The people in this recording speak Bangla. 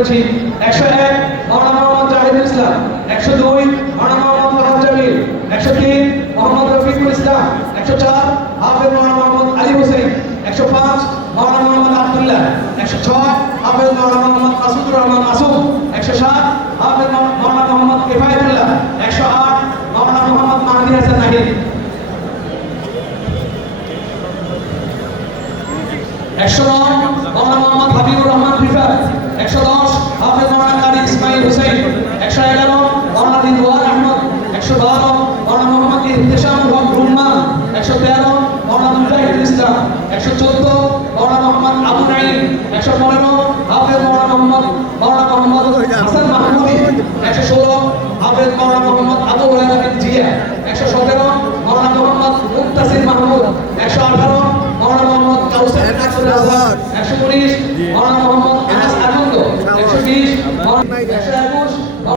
করেছি। একশো এক জাহিদুল ইসলাম। একশো দুই জামিল। একশো তিন মোহাম্মদ রফিকুল ইসলাম। একশো চার, হাফেজ মৌলানা মোহাম্মদ আলী হোসেন। একশো পাঁচ মৌলানা মোহাম্মদ আবদুল্লাহ। একশো ছয়, হাফেজ মৌলানা মোহাম্মদ মাসুদুর রহমান মাসুদ একশো সাত, হাফেজ মোহাম্মদ কিফায়তুল্লাহ। একশো আট মৌলানা মোহাম্মদ মাহদি হাসান নাহিদ। একশো নয় মৌলানা মোহাম্মদ হাবিবুর রহমান রিফাত একশো দশ হাফেজ মৌলানা কারি ইসমাইল হুসেন একশো এগারো মৌলানা রিদওয়ান আহমদ একশো বারো মৌলানা মোহাম্মদ ইহতেশামুল হক রুম্মান একশো তেরো মৌলানা মুজাহিদুল ইসলাম একশো চোদ্দ মৌলানা মোহাম্মদ আবু নাইম একশো পনেরো হাফেজ মৌলানা মোহাম্মদ মৌলানা মোহাম্মদ হাসান মাহমুদি একশো ষোলো হাফেজ মৌলানা মোহাম্মদ আবু হুরায়রা জিয়া একশো সতেরো মৌলানা মোহাম্মদ মুক্তাসির মাহমুদ একশো আঠারো মৌলানা মোহাম্মদ কাউসার একশো উনিশ মৌলানা মোহাম্মদ আনাস আনন্দ একশো বিশ একশো